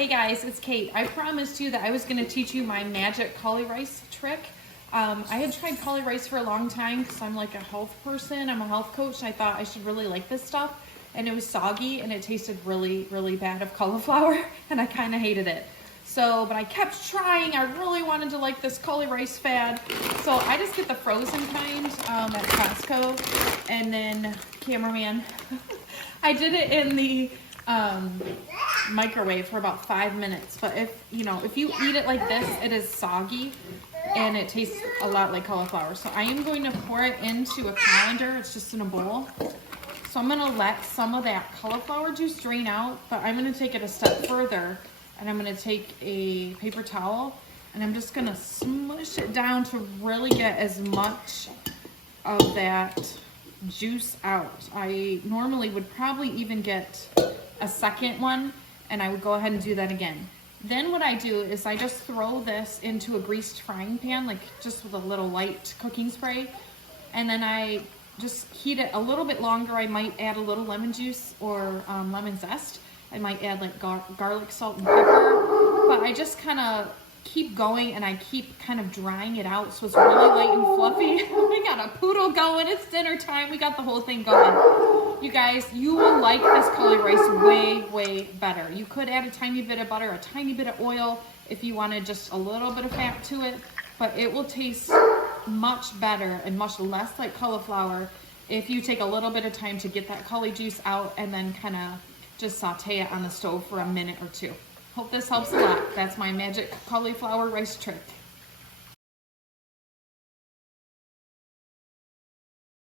Hey guys, it's Kate. I promised you that I was going to teach you my magic cauli rice trick. I had tried cauli rice for a long time because I'm like a health person. I'm a health coach. And I thought I should really like this stuff. And it was soggy and it tasted really, really bad of cauliflower and I kind of hated it. But I kept trying. I really wanted to like this cauli rice fad. So I just get the frozen kind at Costco. And then, cameraman, I did it in the microwave for about 5 minutes. But if you eat it like this, it is soggy and it tastes a lot like cauliflower. So I am going to pour it into a colander. It's just in a bowl. So I'm going to let some of that cauliflower juice drain out, but I'm going to take it a step further and I'm going to take a paper towel and I'm just going to smush it down to really get as much of that juice out. I normally would probably even get a second one and I would go ahead and do that again. Then what I do is I just throw this into a greased frying pan, like just with a little light cooking spray, and then I just heat it a little bit longer. I might add a little lemon juice or lemon zest. I might add like garlic, salt, and pepper, but I just kind of keep going and I keep kind of drying it out so it's really light and fluffy. We got a poodle going, it's dinner time, we got the whole thing going. You guys, you will like this cauli rice way, way better. You could add a tiny bit of butter, a tiny bit of oil if you wanted just a little bit of fat to it, but it will taste much better and much less like cauliflower if you take a little bit of time to get that cauli juice out and then kind of just saute it on the stove for a minute or two. Hope this helps a lot. That's my magic cauliflower rice trick.